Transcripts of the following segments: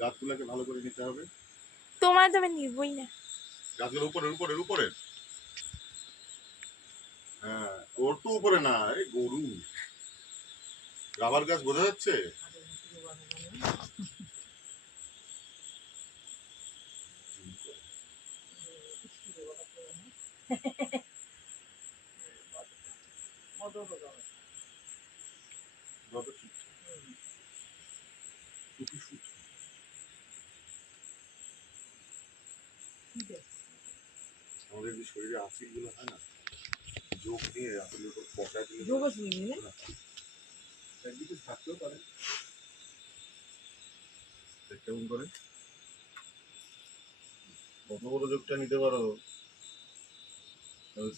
গাছগুলোকে ভালো করে নিতে হবে। তোমার তো আমি নিবই না। গাছগুলো উপরে উপরে উপরে। হ্যাঁ, ওর তো উপরে না, এই গরু। রাবার গাছ বোঝা যাচ্ছে? আমাদের যে শরীরে অ্যাসিড গুলো হয় না, যোগ নিয়ে আসলে পচায় দিলে যোগ আছে একদিকে থাকতেও পারে। কেমন করে কত বড় যোগটা নিতে পারো?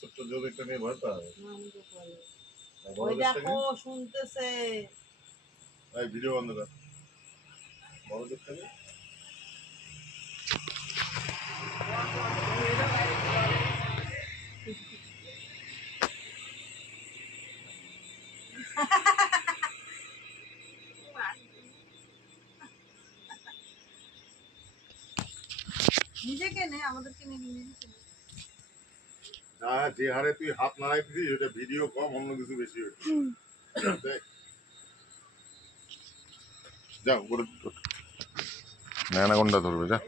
ছোট্ট যোগ একটা নিয়ে ভয় পায়। দেখো শুনতেছে। ভিডিও বন্ধ কর। বড় যোগটা নিয়ে নিজেকে নে, আমাদেরকে নিয়ে না, যে হারে তুই হাত নাড়াই দিছিস ওটা ভিডিও কম, অন্য কিছু বেশি হচ্ছে। দেখ, যা উপরে না, অ্যানাকোন্ডা ধরবে, যা।